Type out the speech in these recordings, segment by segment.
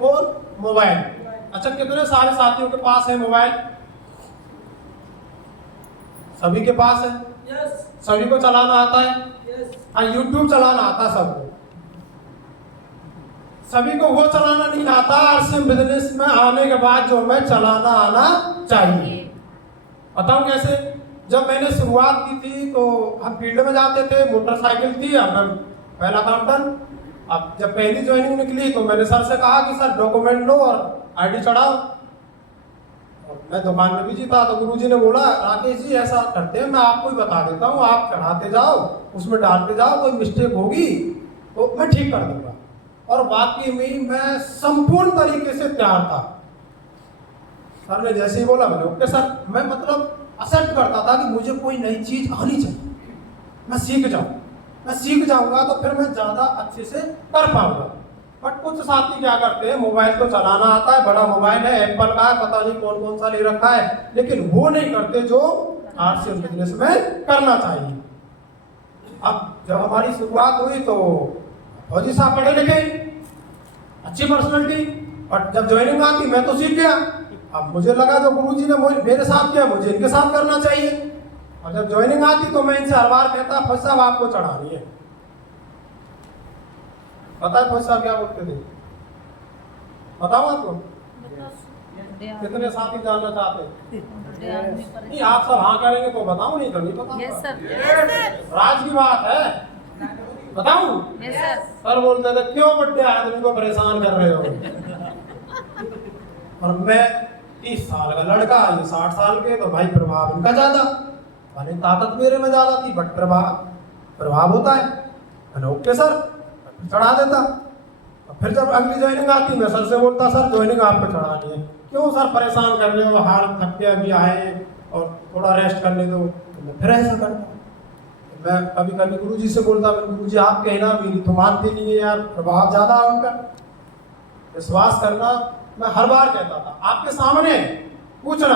और मोबाइल। अच्छा, कितने सारे साथियों के पास है मोबाइल? सभी के पास है। सभी को चलाना आता है। हाँ, यूट्यूब चलाना आता है सबको। सभी को वो चलाना नहीं आता आरसीएम बिजनेस में आने के बाद जो हमें चलाना आना चाहिए। बताऊं कैसे? जब मैंने शुरुआत की थी तो हम फील्ड में जाते थे, मोटरसाइकिल थी, हम पहला अकाउंटेंट। अब जब पहली ज्वाइनिंग निकली तो मैंने सर से कहा कि सर डॉक्यूमेंट लो और आईडी चढ़ाओ। और मैं दुकान में बिजी था तो गुरुजी ने बोला राकेश जी ऐसा करते हैं, मैं आपको ही बता देता हूँ, आप चढ़ाते जाओ, उसमें डालते जाओ, कोई मिस्टेक होगी तो मैं ठीक कर दूंगा। और वाकई में मैं संपूर्ण तरीके से तैयार था। सर ने जैसे ही बोला मैंने ओके सर, मैं मतलब एक्सेप्ट करता था कि मुझे कोई नई चीज आनी चाहिए, मैं सीख जाऊं, मैं सीख जाऊंगा तो फिर मैं ज्यादा अच्छे से कर पाऊंगा। बट कुछ साथी क्या करते हैं, मोबाइल तो चलाना आता है, बड़ा मोबाइल है, एप्पल का है, पता नहीं कौन कौन सा ले रखा है, लेकिन वो नहीं करते जो आरसीएम बिजनेस में करना चाहिए। अब जब हमारी शुरुआत हुई तो फौजी साहब पढ़े लिखे, अच्छी पर्सनैलिटी, बट जब ज्वाइनिंग आती मैं तो सीख गया। अब मुझे लगा जो गुरुजी ने मेरे साथ किया मुझे इनके साथ करना चाहिए। और जब ज्वाइनिंग आती तो मैं इनसे हर बार कहता फौज साहब आपको चढ़ानी है। पता है फौज साहब क्या बोलते थे? बताओ आपको कितने साथी जानना चाहते हैं? नहीं, आप सब हाँ करेंगे तो बताऊं, नहीं तो नहीं बताऊं। राज की बात है, बताऊं? सर बोलते थे क्यों बड्डे आदमी को परेशान कर रहे हो? और मैं 30 साल का लड़का, ये 60 साल के, तो भाई प्रभाव उनका ज्यादा, माने ताकत मेरे में ज्यादा थी, बट प्रभाव होता है। मैंने ओके सर, चढ़ा देता। फिर जब अगली ज्वाइनिंग आती मैं सर से बोलता सर ज्वाइनिंग आपको चढ़ानी है। क्यों सर परेशान कर रहे हो, हार थक के अभी आए और थोड़ा रेस्ट करने दो। तो मैं फिर ऐसा करता। मैं कभी कभी गुरुजी से बोलता, गुरुजी आप कहना, मेरी तो मानती नहीं है यार, प्रभाव ज्यादा है उनका, विश्वास करना। मैं हर बार कहता था आपके सामने पूछना,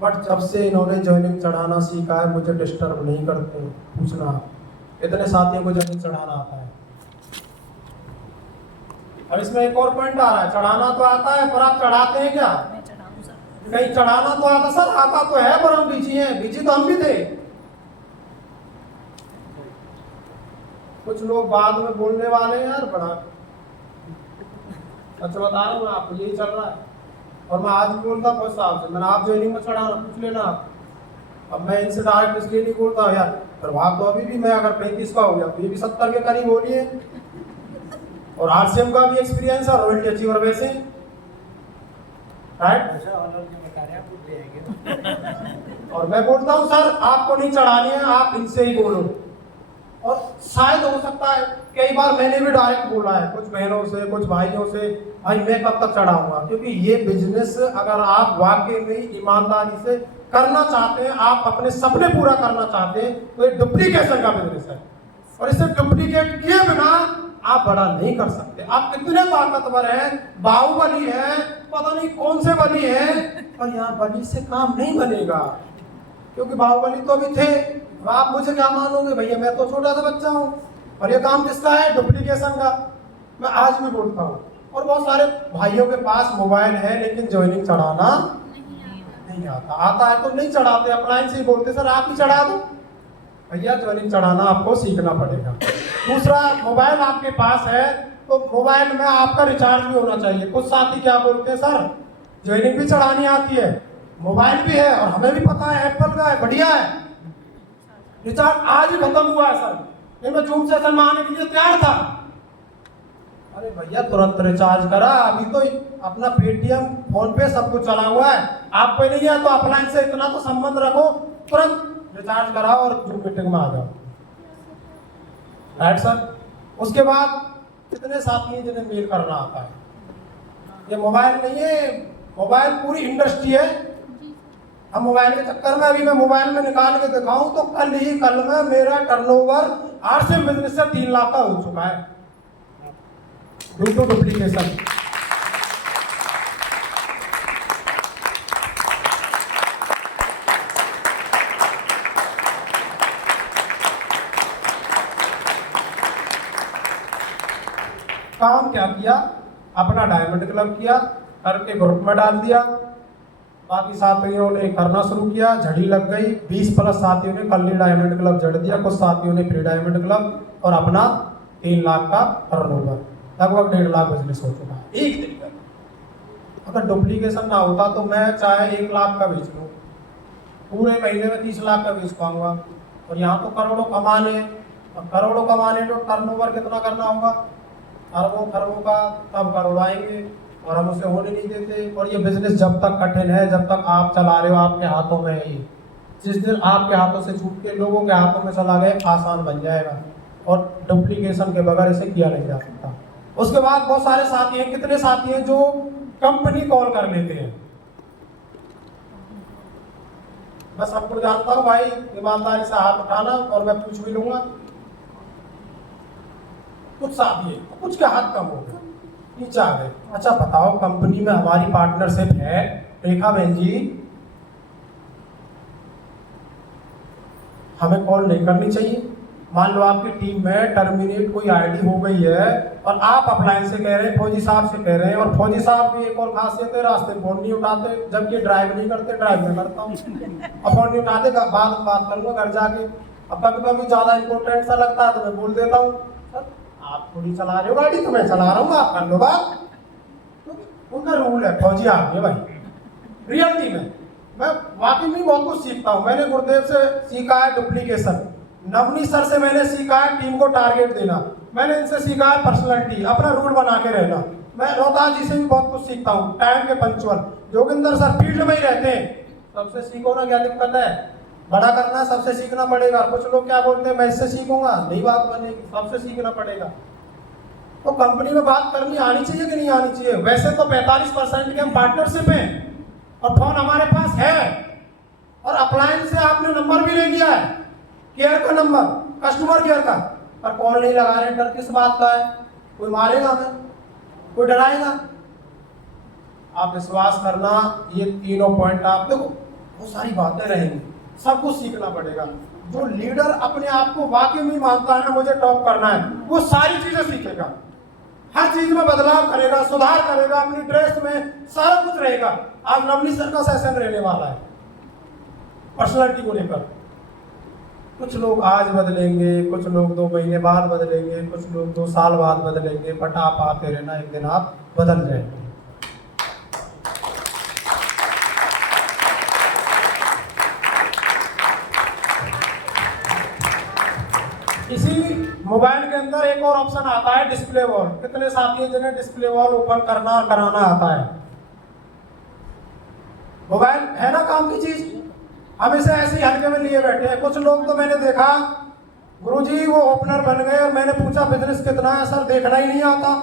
बट जब से इन्होंने ज्वाइनिंग चढ़ाना सीखा है मुझे डिस्टर्ब नहीं करते, पूछना। इतने साथियों को ज्वाइनिंग चढ़ाना आता है। और इसमें एक और पॉइंट आ रहा है, चढ़ाना तो आता है पर आप चढ़ाते हैं क्या? नहीं, चढ़ाना तो आता सर, आता तो है पर हम बिजी हैं। बिजी तो हम भी थे। कुछ लोग बाद में बोलने वाले हैं यार, बड़ा अच्छा बता रहा हूँ मैं आपको, यही चल रहा है। और मैं आज भी बोलता फौज साहब से, मैंने आप ज्वाइनिंग में चढ़ाना पूछ लेना। अब मैं इनसे डायरेक्ट इसलिए नहीं बोलता यार, प्रभाव तो अभी भी मैं अगर 35 का हो गया तो ये भी 70 के करीब हो रही है, और आरसीएम का भी एक्सपीरियंस है, रॉयल्टी अचीवर वैसे, राइट? और मैं बोलता हूँ सर आपको नहीं चढ़ानी है, आप इनसे ही बोलो। और शायद हो सकता है कई बार मैंने भी डायरेक्ट बोला है कुछ बहनों से, कुछ भाइयों से, भाई मैं कब तक चढ़ाऊंगा, क्योंकि ये बिजनेस अगर आप वाकई में ईमानदारी से करना चाहते हैं, आप अपने सपने पूरा करना चाहते हैं, तो ये डुप्लीकेशन का बिजनेस है। और इसे डुप्लीकेट किए बिना आप बड़ा नहीं कर सकते। आप कितने ताकतवर हैं, बाहुबली है, पता नहीं कौन से बली है, पर यहाँ बली से काम नहीं बनेगा, क्योंकि बाहुबली तो अभी थे। आप मुझे क्या मानोगे भैया, मैं तो छोटा सा बच्चा हूँ। और ये काम किसका है? डुप्लीकेशन का। मैं आज भी बोलता हूँ। और बहुत सारे भाइयों के पास मोबाइल है लेकिन ज्वाइनिंग चढ़ाना नहीं आता। आता है तो नहीं चढ़ाते, अप्लायंस ही बोलते सर आप ही चढ़ा दो। भैया ज्वाइनिंग चढ़ाना आपको सीखना पड़ेगा। दूसरा, मोबाइल आपके पास है तो मोबाइल में आपका रिचार्ज भी होना चाहिए। कुछ साथी क्या बोलते हैं सर ज्वाइनिंग भी चढ़ानी आती है, मोबाइल भी है, और हमें भी पता है एप्पल का है, बढ़िया है, रिचार्ज आज ही खत्म हुआ है सर, ये मैं जूम सेशन में आने के लिए तैयार था। अरे भैया तुरंत रिचार्ज करा, अभी तो अपना पेटीएम फोन पे सब कुछ चला हुआ है, आप पे नहीं है तो अप्लायंस से इतना तो संबंध रखो, तुरंत रिचार्ज कराओ और जूम मीटिंग में आ जाओ, राइट सर? उसके बाद कितने साथी हैं जिन्हें मेल करना आता है? ये मोबाइल नहीं है, मोबाइल पूरी इंडस्ट्री है। हम मोबाइल के चक्कर में, अभी मैं मोबाइल में निकाल के दिखाऊं तो कल में मेरा टर्नओवर आरसीएम बिजनेस से 3 लाख का हो चुका है, ड्यू टू डुप्लीकेशन। काम क्या किया? अपना डायमंड क्लब किया, करके ग्रुप में डाल दिया। बाकी साथियों ने करना शुरू किया, झड़ी लग गई। 20 प्लस साथियों ने कल्ली डायमंड क्लब जड़ दिया, कुछ साथियों ने प्री डायमंड क्लब, और अपना 3 लाख का टर्नओवर, लगभग 1.5 लाख बिजनेस हो चुका है एक दिन का। अगर डुप्लीकेशन ना होता तो मैं चाहे 1 लाख का बेच लूँ, पूरे महीने में 30 लाख का बेच पाऊंगा। और यहाँ तो करोड़ों कमाने, और करोड़ों कमाने तो टर्नओवर कितना करना होगा, अरबों खरबों का, तब करोड़ आएंगे, और हम उसे होने नहीं देते। और ये बिजनेस जब तक कठिन है, जब तक आप चला रहे हो, आपके हाथों में है ये। जिस दिन आपके हाथों से छूट के लोगों के हाथों में चला गया, आसान बन जाएगा, और डुप्लीकेशन के बगैर इसे किया नहीं जा सकता। उसके बाद बहुत सारे साथी हैं, कितने साथी हैं जो कंपनी कॉल कर लेते हैं। मैं सबको जानता हूँ भाई, ईमानदारी से हाथ उठाना और मैं पूछ भी लूंगा। कुछ साथी है, कुछ के हाथ कम हो गए, नीचे आ गए। अच्छा बताओ, कंपनी में हमारी पार्टनरशिप है रेखा बहन जी, हमें कॉल नहीं करनी चाहिए? मान लो आपकी टीम में टर्मिनेट कोई आईडी हो गई है, और आप अपलाइन से कह रहे हैं, फौजी साहब से कह रहे हैं, और फौजी साहब की एक और खासियत है, रास्ते में फोन नहीं उठाते, जबकि ड्राइव नहीं करते, ड्राइव में करता हूँ। अब फोन नहीं उठाते, बाद में बात करूंगा घर जाके। अब कभी कभी ज्यादा इंपॉर्टेंट सा लगता है तो मैं बोल देता हूँ, आप थोड़ी चला रहे हो गाड़ी, तो मैं चला रहा हूँ, आप कर लो बात। उनका रूल है, फौजी आदमी है भाई। रियलिटी में मैं वाकई में बहुत कुछ सीखता हूँ। मैंने गुरुदेव से सीखा है डुप्लीकेशन, नवनीत सर से मैंने सीखा है टीम को टारगेट देना, मैंने इनसे सीखा है पर्सनैलिटी, अपना रूल बना के रहना। मैं रोहतास जी से भी बहुत कुछ सीखता हूँ, टाइम के पंक्चुअल। जोगिंदर सर फील्ड में ही रहते हैं, सबसे सीखो ना, क्या दिक्कत है? बड़ा करना है, सबसे सीखना पड़ेगा। कुछ लोग क्या बोलते हैं, मैं इससे सीखूंगा, नहीं बात बनेगी, सबसे सीखना पड़ेगा। तो कंपनी में बात करनी आनी चाहिए कि नहीं आनी चाहिए? वैसे तो 45% के हम पार्टनरशिप हैं, और फोन हमारे पास है, और अप्लायंस से आपने नंबर भी ले लिया है, केयर का नंबर, कस्टमर केयर का, पर कॉल नहीं लगा रहे। डर किस बात का है? कोई मारेगा हमें, कोई डराएगा? आप विश्वास करना, ये तीनों पॉइंट आप देखो, बहुत सारी बातें रहेंगी, सब कुछ सीखना पड़ेगा। जो लीडर अपने आप को वाकई में मानता है ना, मुझे टॉप करना है, वो सारी चीजें सीखेगा, हर चीज में बदलाव करेगा, सुधार करेगा, अपनी ड्रेस में सारा कुछ रहेगा। आज नवनीत सर का सेशन रहने वाला है पर्सनालिटी को लेकर। कुछ लोग आज बदलेंगे, कुछ लोग 2 महीने बाद बदलेंगे, कुछ लोग 2 साल बाद बदलेंगे, बट आप आते रहना, एक दिन आप बदल जाएंगे। इसी मोबाइल के अंदर एक और ऑप्शन आता है, डिस्प्ले वॉल। कितने साथी हैं जिन्हें डिस्प्ले वॉल ओपन करना और कराना आता है? मोबाइल है ना काम की चीज, हम इसे ऐसे ही हल्के में लिए बैठे हैं। कुछ लोग तो मैंने देखा, गुरुजी वो ओपनर बन गए, और मैंने पूछा बिजनेस कितना है? सर देखना ही नहीं आता।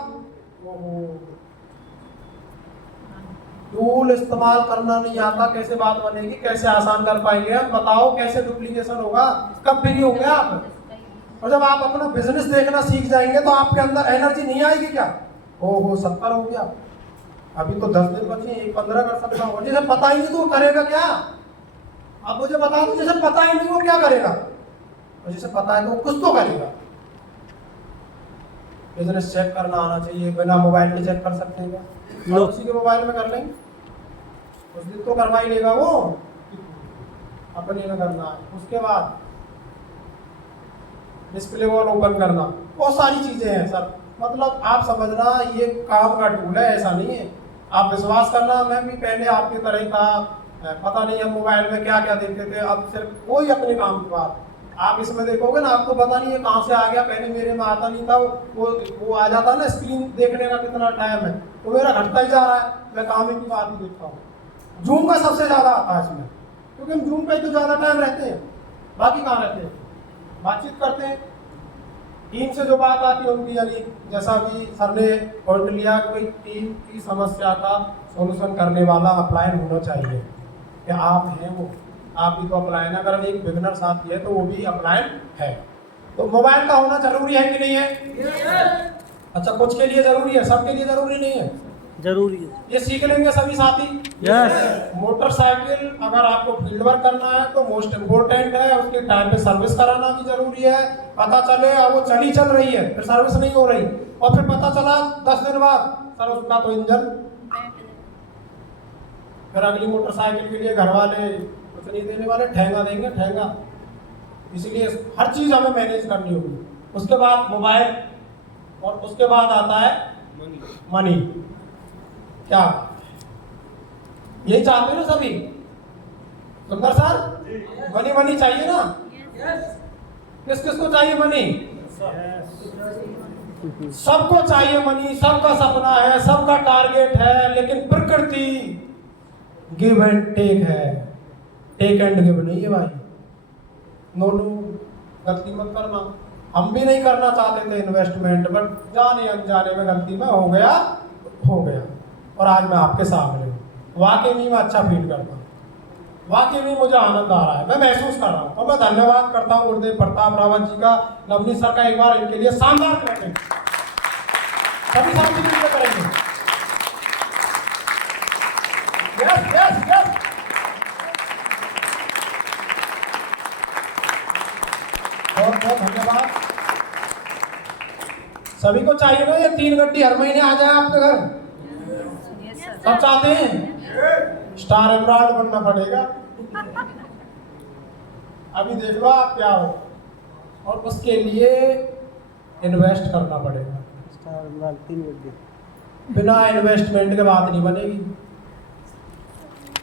टूल इस्तेमाल करना नहीं आता, कैसे बात बनेगी, कैसे आसान कर पाएंगे हम? बताओ कैसे डुप्लीकेशन होगा, कब फ्री होंगे आप? और जब आप अपना बिजनेस देखना सीख जाएंगे तो आपके अंदर एनर्जी नहीं आएगी क्या? ओहो 70 हो गया, अभी तो 10 दिन बचे, 15 कर सकता हूँ। जिसे पता ही नहीं तो वो करेगा क्या? अब मुझे बता दो, जिसे पता ही नहीं वो क्या करेगा? और जिसे पता है तो वो कुछ तो करेगा। बिजनेस चेक करना आना चाहिए, बिना मोबाइल के चेक कर सकते हैं क्या? उसी के मोबाइल में कर लेंगे, उस दिन तो करवा ही लेगा वो, अपने में करना है। उसके बाद डिस्प्ले वॉल ओपन करना, बहुत सारी चीजें हैं सर। मतलब आप समझना, ये काम का टूल है, ऐसा नहीं है। आप विश्वास करना, मैं भी पहले आपकी तरह ही था, पता नहीं हम मोबाइल में क्या क्या देखते थे, अब सिर्फ वही अपने काम की बात। आप इसमें देखोगे ना, आपको पता नहीं है कहाँ से आ गया, पहले मेरे में आता नहीं था, वो आ जाता ना, स्क्रीन देखने का कितना टाइम है, तो मेरा घटता ही जा रहा है, मैं काम की बात ही देखता हूँ। जूम का सबसे ज्यादा आता है इसमें, क्योंकि हम जूम पे तो ज्यादा टाइम रहते हैं, बाकी कहाँ रहते हैं, बातचीत करते हैं। टीम से जो बात आती है उनकी, यानी जैसा भी सर ने पॉइंट लिया, कोई टीम की समस्या का सॉल्यूशन करने वाला अप्लायन होना चाहिए। कि आप हैं वो, आप भी तो अप्लायन, अगर एक बिगनर साथी है तो वो भी अप्लायन है। तो मोबाइल का होना जरूरी है कि नहीं है? अच्छा, कुछ के लिए जरूरी है, सबके लिए जरूरी नहीं है। जरूरी है, ये सीख लेंगे सभी साथी। मोटरसाइकिल अगर आपको फील्ड वर्क करना है तो मोस्ट इम्पोर्टेंट है, उसके टाइम पे सर्विस कराना भी जरूरी है। पता चले अब वो चल रही है, फिर सर्विस नहीं हो रही, और फिर पता चला 10 दिन बाद सर उसका तो इंजन, फिर अगली मोटरसाइकिल के लिए घर वाले कुछ नहीं देने वाले, ठेंगा देंगे ठेंगा। इसीलिए हर चीज़ हमें मैनेज करनी होगी। उसके बाद मोबाइल, और उसके बाद आता है मनी। क्या यही चाहते हो ना सभी? सुंदर सर, मनी मनी चाहिए ना? किस किस को चाहिए मनी? सबको चाहिए मनी, सबका सपना है, सबका टारगेट है। लेकिन प्रकृति गिव एंड टेक है, टेक एंड गिव नहीं है भाई। नो नो, गलती मत करना। हम भी नहीं करना चाहते थे इन्वेस्टमेंट, बट जाने अनजाने में गलती में हो गया। और आज मैं आपके सामने हूँ। वाकई में मैं अच्छा फील करता हूँ, वाकई में मुझे आनंद आ रहा है, मैं महसूस कर रहा हूँ। और मैं धन्यवाद करता हूँ गुरुदेव प्रताप रावत जी का, नवनीत सर का। एक बार इनके लिए शानदार करेंगे, सभी साथी मिलकर करेंगे। यस यस यस, बहुत बहुत धन्यवाद। सभी को चाहिए ना ये 3 गड्डी हर महीने आ जाए आपके घर? सब चाहते हैं? स्टार एमराल्ड बनना पड़ेगा। अभी देख लो आप क्या हो, और उसके लिए इन्वेस्ट करना पड़ेगा। स्टार एमराल्ड 3 गड्डी बिना इन्वेस्टमेंट के बात नहीं बनेगी।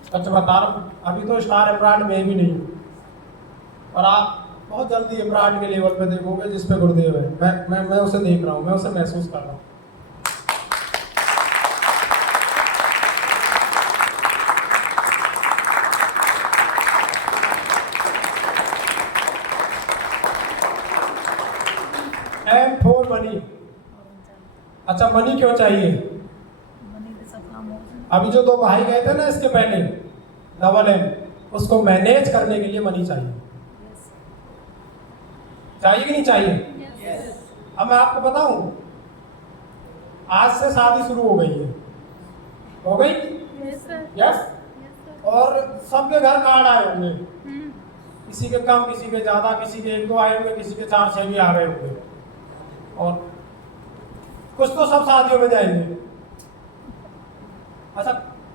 सच बता रहा हूं, अभी तो स्टार एमराल्ड में भी नहीं, और आप बहुत जल्दी एमराल्ड के लेवल पे देखोगे जिस पे गुरुदेव है। मैं उसे देख रहा हूँ, मैं उसे महसूस कर रहा हूँ। Aim for money. अच्छा, मनी क्यों चाहिए? अभी जो 2 भाई गए थे ना इसके पहले, डबल एम, उसको मैनेज करने के लिए मनी चाहिए। चाहिए कि नहीं चाहिए? अब मैं आपको बताऊं, आज से शादी शुरू हो गई है, हो गई? यस। और सबके घर कार्ड आए होंगे, किसी के कम, किसी के ज्यादा, किसी के 1-2 आए होंगे, किसी के 4-6 भी आ गए होंगे। और कुछ तो सब शादियों में जाएंगे। अच्छा,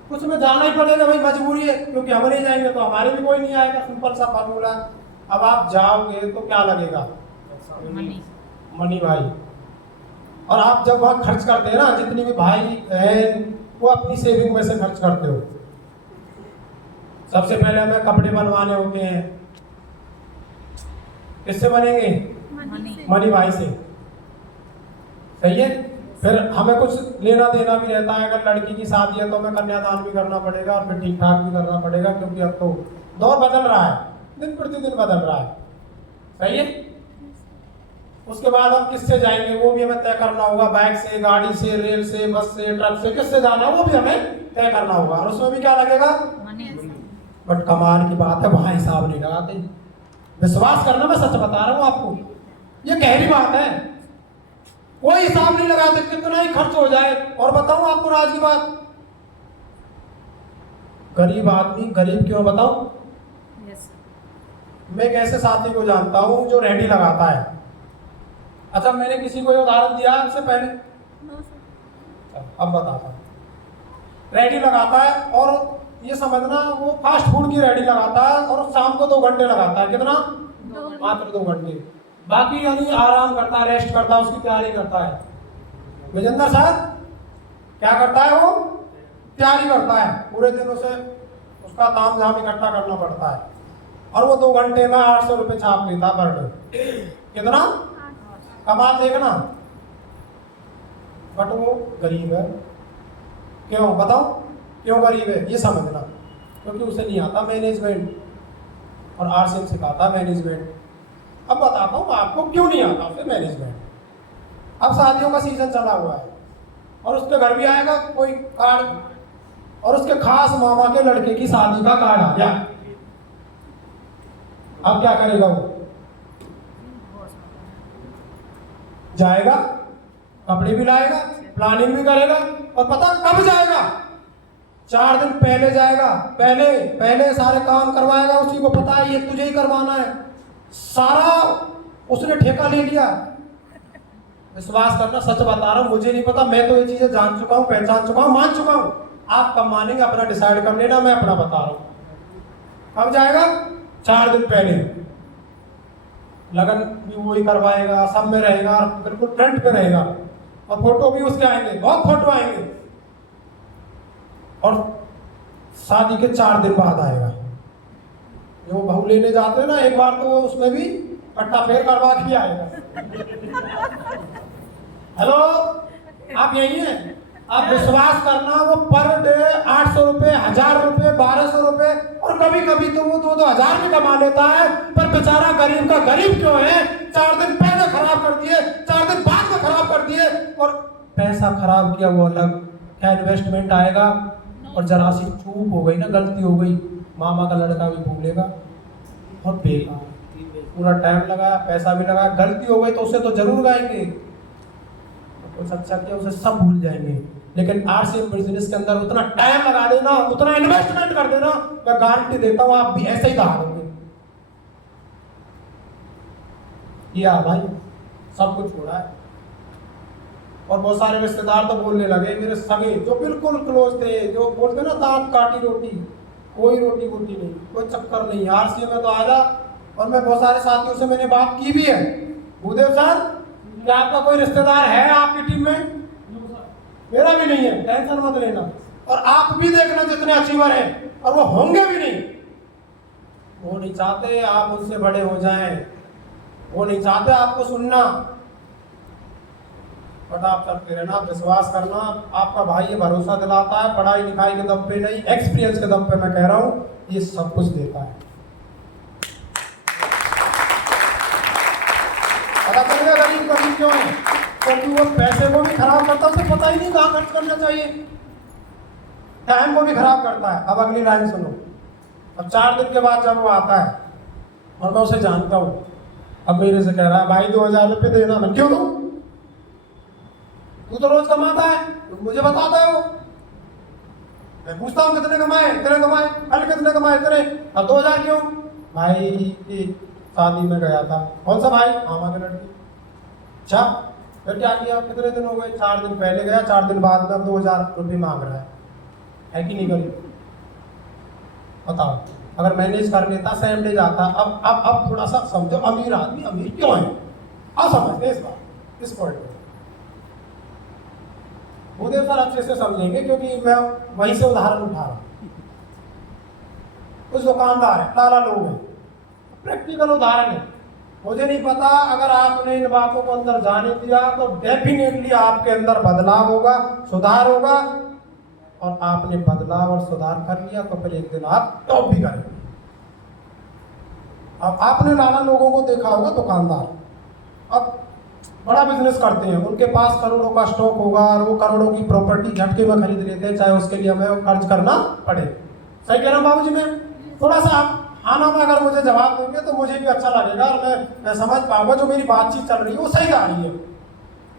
कुछ में जाना ही पड़ेगा भाई, मजबूरी है, क्योंकि हम नहीं जाएंगे तो हमारे भी कोई नहीं आएगा। सिंपल सा फॉर्मूला। अब आप जाओगे तो क्या लगेगा? मनी भाई। और आप जब वहां खर्च करते हैं ना, जितनी भी भाई बहन, वो अपनी सेविंग में से खर्च करते हो। सबसे पहले हमें कपड़े बनवाने होते हैं, किससे बनेंगे? मनी भाई से। सही है। फिर हमें कुछ लेना देना भी रहता है। अगर लड़की की शादी है तो हमें कन्यादान भी करना पड़ेगा, और फिर ठीक ठाक भी करना पड़ेगा, क्योंकि अब तो दौर बदल रहा है, दिन प्रतिदिन बदल रहा है। सही है। उसके बाद हम किससे जाएंगे वो भी हमें तय करना होगा। बाइक से, गाड़ी से, रेल से, बस से, ट्रक से, किससे जाना है वो भी हमें तय करना होगा। और उसमें भी क्या लगेगा? बट कमाल की बात है, वहां हिसाब नहीं लगाते। विश्वास करना, मैं सच बता रहा हूँ आपको, ये गहरी बात है। कोई हिसाब नहीं लगाते, कितना ही खर्च हो जाए। और बताऊं आपको राज की बात, गरीब आदमी गरीब क्यों, बताऊं? मैं एक ऐसे साथी को जानता हूं जो रेडी लगाता है। अच्छा, मैंने किसी को उदाहरण दिया इससे पहले? अब बताता हूं। रेडी लगाता है, और ये समझना वो फास्ट फूड की रेडी लगाता है, और शाम को 2 घंटे लगाता है। कितना? मात्र 2 घंटे। बाकी यानी आराम करता है, रेस्ट करता है, उसकी तैयारी करता है। विजेंद्र सर क्या करता है? वो तैयारी करता है पूरे दिन, उसे उसका ताम झाम इकट्ठा करना पड़ता है, और वो 2 घंटे में 800 रुपये छाप लेता पर डे। कितना कमाल देखना। बट वो गरीब है। क्यों बताओ? क्यों गरीब है ये समझना, क्योंकि उसे नहीं आता मैनेजमेंट, और आरसीएम सिखाता मैनेजमेंट। अब बताता हूँ आपको क्यों नहीं आता उसे मैनेजमेंट। अब शादियों का सीजन चला हुआ है, और उसके घर भी आएगा कोई कार्ड, और उसके खास मामा के लड़के की शादी का कार्ड आ गया। अब क्या करेगा वो? जाएगा, कपड़े भी लाएगा, प्लानिंग भी करेगा, और पता कब जाएगा? 4 दिन पहले जाएगा। पहले सारे काम करवाएगा। उसी को पता है ये तुझे ही करवाना है, सारा उसने ठेका ले लिया। विश्वास करना, सच बता रहा हूँ, मुझे नहीं पता, मैं तो ये चीजें जान चुका हूँ, पहचान चुका हूँ, मान चुका हूँ। आप कब मानेंगे अपना डिसाइड कर लेना, मैं अपना बता रहा हूँ। कब जाएगा? 4 दिन पहले। लगन भी वही करवाएगा, सब में रहेगा, बिल्कुल फ्रंट पे रहेगा, और फोटो भी उसके आएंगे, बहुत फोटो आएंगे। और शादी के 4 दिन बाद आएगा। जो बहू लेने जाते हैं ना, एक बार तो वो उसमें भी पट्टा फेर करवा के आएगा। हेलो, आप यही हैं? आप विश्वास करना, वो पर डे 800 रुपए, 1000 रुपए, 1200 रुपए, और कभी कभी तो वो 2-2000 भी कमा लेता है। पर बेचारा गरीब का गरीब क्यों है? 4 दिन पहले खराब कर दिए, 4 दिन बाद में खराब कर दिए, और पैसा खराब किया वो अलग, क्या इन्वेस्टमेंट आएगा। और जरा सी चूक हो गई ना, गलती हो गई, मामा का लड़का भी भूलेगा, और बेकार पूरा टाइम लगाया, पैसा भी लगाया, गलती हो गई तो उसे तो जरूर गाएंगे, कुछ अच्छा किया उसे सब भूल जाएंगे। लेकिन आरसीएम बिजनेस के अंदर उतना टाइम लगा देना, उतना इन्वेस्टमेंट कर देना, मैं गारंटी देता हूं आप भी ऐसे ही दहाड़ोगे। किया भाई, सब कुछ छोड़ा है। और बहुत सारे रिश्तेदार तो बोलने लगे, मेरे सगे जो बिल्कुल क्लोज थे, जो बोलते ना दांत काटी रोटी, कोई रोटी वोटी नहीं, कोई चक्कर नहीं, आरसीएम में तो आ जा। और मैं बहुत सारे साथियों से मैंने बात की भी है, भूदेव सर क्या आपका कोई रिश्तेदार है आपकी टीम में? मेरा भी नहीं है, टेंशन मत लेना। और आप भी देखना जितने अचीवर हैं, और वो होंगे भी नहीं, वो नहीं चाहते आप उनसे बड़े हो जाएं, वो नहीं चाहते आपको सुनना, बट आप करते रहना, विश्वास करना। आपका भाई ये भरोसा दिलाता है, पढ़ाई लिखाई के दम पे नहीं, एक्सपीरियंस के दम पे मैं कह रहा हूँ, ये सब कुछ देता है। पता चलेगा गरीब गरीब क्यों है, क्योंकि वो पैसे को भी खराब करता है, उसे पता ही नहीं कहाँ खर्च करना चाहिए, टाइम को भी खराब करता है। अब अगली लाइन सुनो। अब 4 दिन के बाद जब वो आता है, और मैं उसे जानता हूँ, अब मेरे से कह रहा है भाई 2000 रुपये देना, मैं क्यों दूँ? तू तो रोज कमाता है, तो मुझे बताता है वो। मैं पूछता हूँ कितने कमाए, इतने कमाए, कल कितने कमाए, इतने, अब 2000 क्यों? भाई की शादी में गया था। कौन सा भाई? मामा की लड़की। अच्छा, फिर क्या किया? कितने दिन हो गए? 4 दिन पहले गया, 4 दिन बाद में अब 2000 रुपये मांग रहा है कि नहीं करी? बताओ, अगर मैनेज कर लेता, सेम डे जाता। अब थोड़ा सा समझो, अमीर आदमी अमीर क्यों है, आप समझते इस बात, इस पॉइंट में भूदेव सर अच्छे से समझेंगे, क्योंकि मैं वहीं से उदाहरण उठा रहा हूँ। कुछ दुकानदार है, लाला लोग हैं, प्रैक्टिकल उदाहरण है। मुझे नहीं पता, अगर आपने इन बातों को अंदर जाने दिया तो डेफिनेटली आपके अंदर बदलाव होगा, सुधार होगा, और आपने बदलाव और सुधार कर लिया तो फिर एक दिन आप टॉप भी करेंगे। अब आपने लाला लोगों को देखा होगा, दुकानदार अब बड़ा बिजनेस करते हैं, उनके पास करोड़ों का स्टॉक होगा, और वो करोड़ों की प्रॉपर्टी झटके में खरीद लेते हैं, चाहे उसके लिए हमें खर्च करना पड़े। सही कह रहा हूँ बाबूजी? मैं थोड़ा सा आप हाँ ना में अगर मुझे जवाब देंगे तो मुझे भी अच्छा लगेगा, और मैं समझ पाऊंगा जो मेरी बातचीत चल रही है वो सही आ रही है।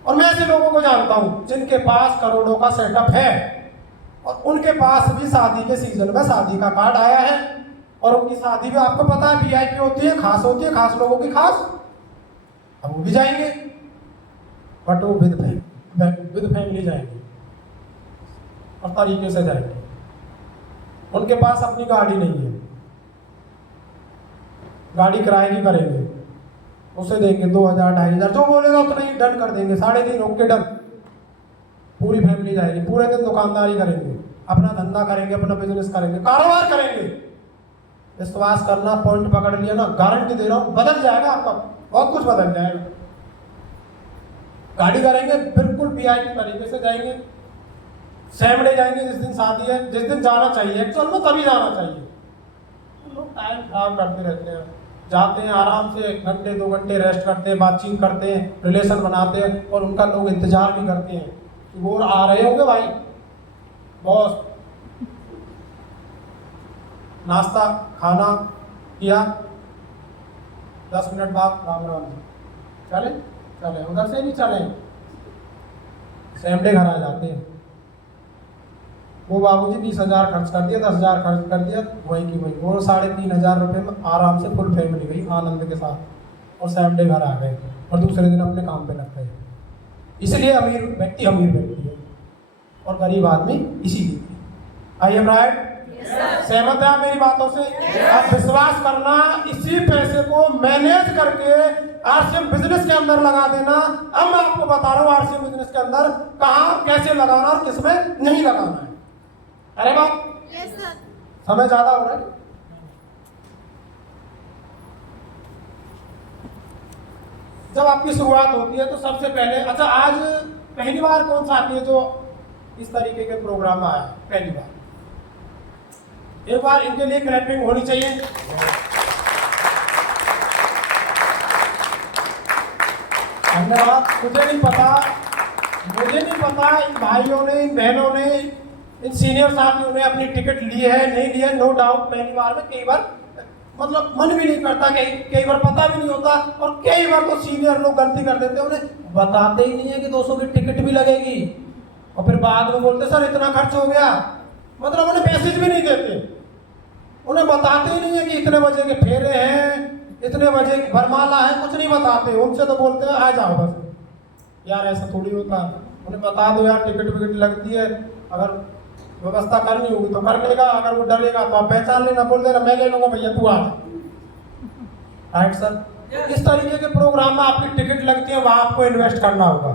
और मैं ऐसे लोगों को जानता हूँ जिनके पास करोड़ों का सेटअप है, और उनके पास भी शादी के सीजन में शादी का कार्ड आया है, और उनकी शादी भी आपको पता है वीआईपी होती है, खास होती है, खास लोगों की खास। अब वो भी जाएंगे, बट वो विद फैमिली जाएंगे, और तरीके से जाएंगे। उनके पास अपनी गाड़ी नहीं है, गाड़ी किराए की करेंगे, उसे देंगे 2000 2500, जो बोलेगा उतना ही डन कर देंगे, 3.5 ओके डन। पूरी फैमिली जाएगी, पूरे दिन दुकानदारी करेंगे, अपना धंधा करेंगे, अपना बिजनेस करेंगे, कारोबार करेंगे। विश्वास करना, पॉइंट पकड़ लिया ना, गारंटी दे रहा हूँ बदल जाएगा आपका, बहुत कुछ बदल जाएगा। गाड़ी करेंगे, बिल्कुल वीआईपी तरीके से जाएंगे, सेम डे जाएंगे, जिस दिन शादी है, जिस दिन जाना चाहिए एक्चुअल में तभी जाना चाहिए। लोग टाइम खराब करते रहते हैं, जाते हैं आराम से 1 घंटे 2 घंटे रेस्ट करते हैं, बातचीत करते हैं, रिलेशन बनाते हैं, और उनका लोग इंतजार भी करते हैं कि वो आ रहे होंगे भाई बॉस। नाश्ता खाना किया, 10 मिनट बाद राम राम चले चले, उधर से नहीं चले, सेम डे घर आ जाते हैं। वो बाबूजी 20,000 खर्च कर दिया, 10,000 खर्च कर दिया, वही की वही, वो 3,500 रुपये में आराम से फुल फैमिली गई आनंद के साथ, और सेम डे घर आ गए, और दूसरे दिन अपने काम पे लग गए। इसलिए अमीर व्यक्ति है और गरीब आदमी इसीलिए। I am right? सहमत है आप मेरी बातों से? अब विश्वास करना, इसी पैसे को मैनेज करके आरसीएम बिजनेस के अंदर लगा देना। अब मैं आपको बता रहा हूँ आरसीएम बिजनेस के अंदर कहाँ कैसे लगाना और किसमें नहीं लगाना है। अरे बात समय ज्यादा हो रहा है। जब आपकी शुरुआत होती है तो सबसे पहले, अच्छा आज पहली बार कौन सा आती है जो इस तरीके के प्रोग्राम में आया है? पहली बार, एक बार इनके लिए क्लैपिंग होनी चाहिए। धन्यवाद। मुझे नहीं पता इन भाइयों ने, इन बहनों ने, इन सीनियर साथियों ने अपनी टिकट ली है नहीं ली है। नो डाउट पहली बार में कई बार मतलब मन भी नहीं करता, कई बार पता भी नहीं होता, और कई बार तो सीनियर लोग गलती कर देते हैं, उन्हें बताते ही नहीं है कि 200 की टिकट भी लगेगी, और फिर बाद में बोलते सर इतना खर्च हो गया। मतलब उन्हें मैसेज भी नहीं देते, उन्हें बताते ही नहीं है कि इतने बजे के फेरे हैं, इतने बजे की भरमाला है, कुछ नहीं बताते। उनसे तो बोलते हैं आ जाओ बस। यार ऐसा थोड़ी होता, उन्हें बता दो यार टिकट विकट लगती है, अगर व्यवस्था करनी होगी तो कर लेगा, अगर वो डरेगा तो आप पहचान लेना, बोल देना मैं ले लूंगा भैया तू आ जा। Right sir? इस तरीके के प्रोग्राम में आपकी टिकट लगती है, वहां आपको इन्वेस्ट करना होगा।